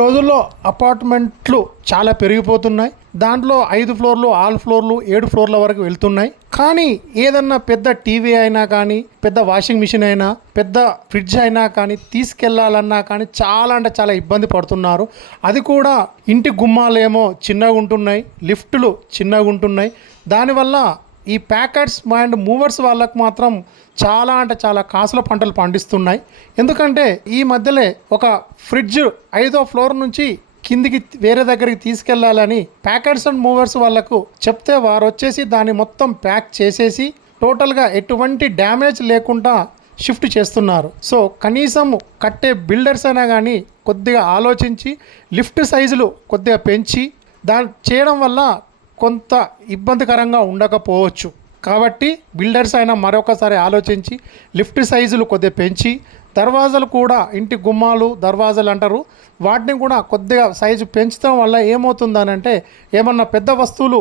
రోజుల్లో అపార్ట్మెంట్లు చాలా పెరిగిపోతున్నాయి. దాంట్లో ఐదు ఫ్లోర్లు ఆరు ఫ్లోర్లు ఏడు ఫ్లోర్ల వరకు వెళ్తున్నాయి. కానీ ఏదన్నా పెద్ద టీవీ అయినా కానీ పెద్ద వాషింగ్ మిషన్ అయినా పెద్ద ఫ్రిడ్జ్ అయినా కానీ తీసుకెళ్ళాలన్నా కానీ చాలా అంటే చాలా ఇబ్బంది పడుతున్నారు. అది కూడా ఇంటి గుమ్మాలేమో చిన్నగా ఉంటున్నాయి లిఫ్టులు చిన్నగా ఉంటున్నాయి. దానివల్ల ఈ ప్యాకెట్స్ అండ్ మూవర్స్ వాళ్ళకు మాత్రం చాలా అంటే చాలా కాసుల పంటలు పండిస్తున్నాయి. ఎందుకంటే ఈ మధ్యలో ఒక ఫ్రిడ్జ్ ఐదో ఫ్లోర్ నుంచి కిందికి వేరే దగ్గరికి తీసుకెళ్ళాలని ప్యాకెట్స్ అండ్ మూవర్స్ వాళ్ళకు చెప్తే వారు వచ్చేసి దాన్ని మొత్తం ప్యాక్ చేసేసి టోటల్గా ఎటువంటి డ్యామేజ్ లేకుండా షిఫ్ట్ చేస్తున్నారు. సో కనీసం కట్టే బిల్డర్స్ అయినా కానీ కొద్దిగా ఆలోచించి లిఫ్ట్ సైజులు కొద్దిగా పెంచి దాన్ని చేయడం వల్ల కొంత ఇబ్బందికరంగా ఉండకపోవచ్చు. కాబట్టి బిల్డర్స్ అయినా మరొకసారి ఆలోచించి లిఫ్ట్ సైజులు కొద్దిగా పెంచి దర్వాజలు కూడా ఇంటి గుమ్మాలు దర్వాజలు అంటారు. వాటిని కూడా కొద్దిగా సైజు పెంచడం వల్ల ఏమవుతుందనంటే ఏమన్నా పెద్ద వస్తువులు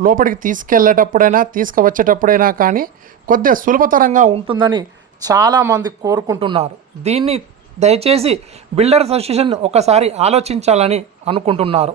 లోపలికి తీసుకెళ్ళేటప్పుడైనా తీసుకువచ్చేటప్పుడైనా కానీ కొద్దిగా సులభతరంగా ఉంటుందని చాలామంది కోరుకుంటున్నారు. దీన్ని దయచేసి బిల్డర్స్ అసోసియేషన్ ఒకసారి ఆలోచించాలని అనుకుంటున్నారు.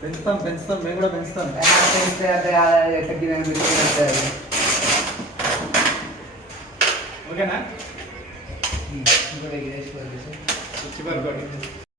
పెంచుతాం పెంచుతాం మేము కూడా పెంచుతాం. ఓకేనా? ఇంకోటి చివరి